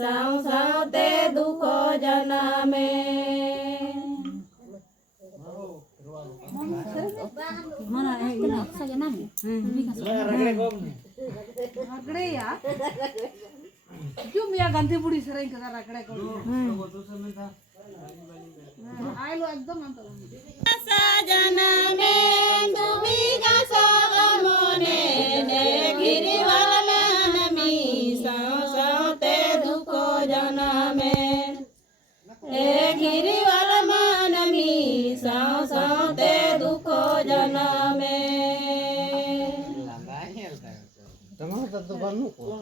Sao सावते दुखो जनामे mana kena saja nami ragde ya jum ya ganti budi sering ke ragde ko ayo ekdom anto sajana me tumi gaso amone ne giriwal manami saw sawte dukho janame e giriwal manami saw sawte dukho janame Tengah satu banu ko.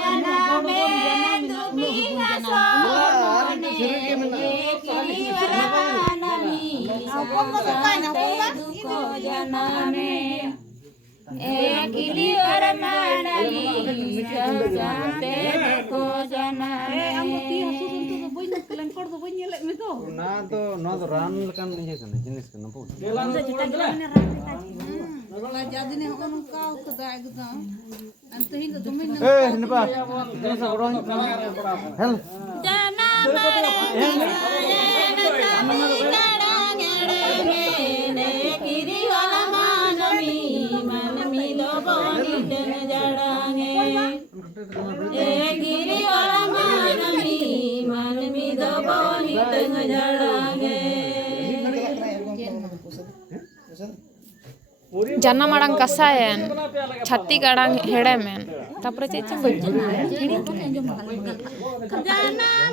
janame tumi gaso amone दुखो जनामे एकली और मानली जाते दुखो जनामे Na to ran lekan ini kan jenis kan apa? jadi nih orang kau kedai gitu antu hinga tumin Ini Pak. Ini sabro. Hel. जन्म आड़ांग कसायन छत्तीक आड़ांग हेड़ेमेन तापरे चेद चें जन्म